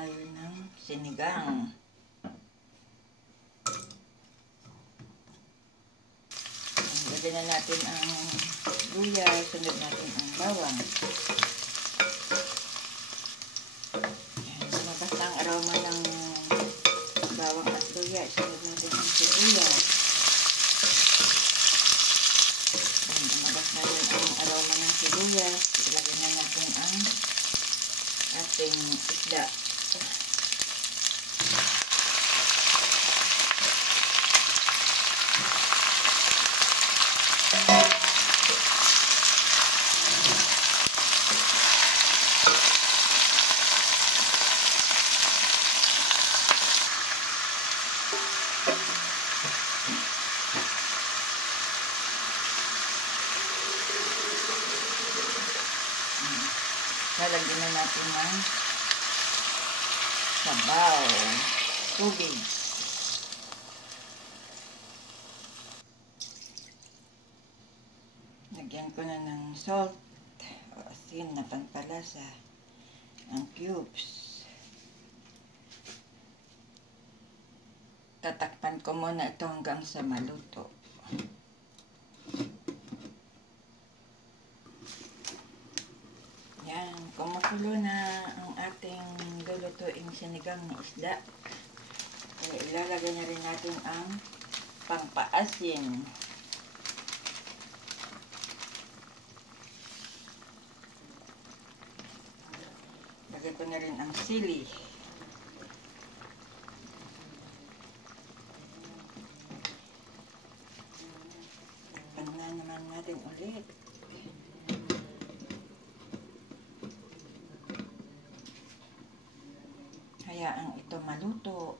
tayo ng sinigang. Lagyan na natin ang luya, sunod natin ang bawang. Lumabas na ang aroma ng bawang at luya. Sunod natin ang sibuyas. Lumabas na rin ang aroma ng sibuyas. Ilagyan na natin ang ating isda. Lalagyan na natin ng sabaw, tubig. Lagyan ko na ng salt o asin na pampalasa, ang cubes. Tatakpan ko muna ito hanggang sa maluto. Yan, kumukulo na ang ating lulutuing sinigang na isda. Ilalagay na rin natin ang pampaasim. Lagay ko na rin ang sili. Takpan na naman natin ulit. Hayaan ito maluto.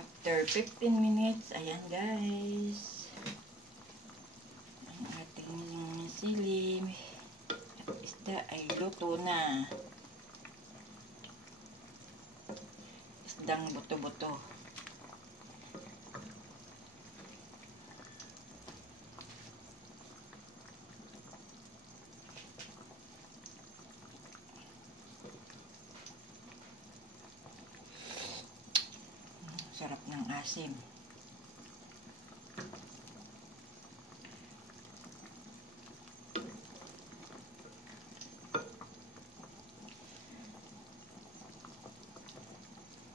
After 15 minutes, ayan guys, ang ating sili at isda ay luto na. Isdang buto-buto. Sarap ng asim.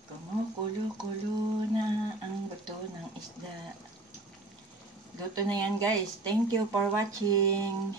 Kumukulo-kulo na ang buto ng isda. Luto na yan guys. Thank you for watching.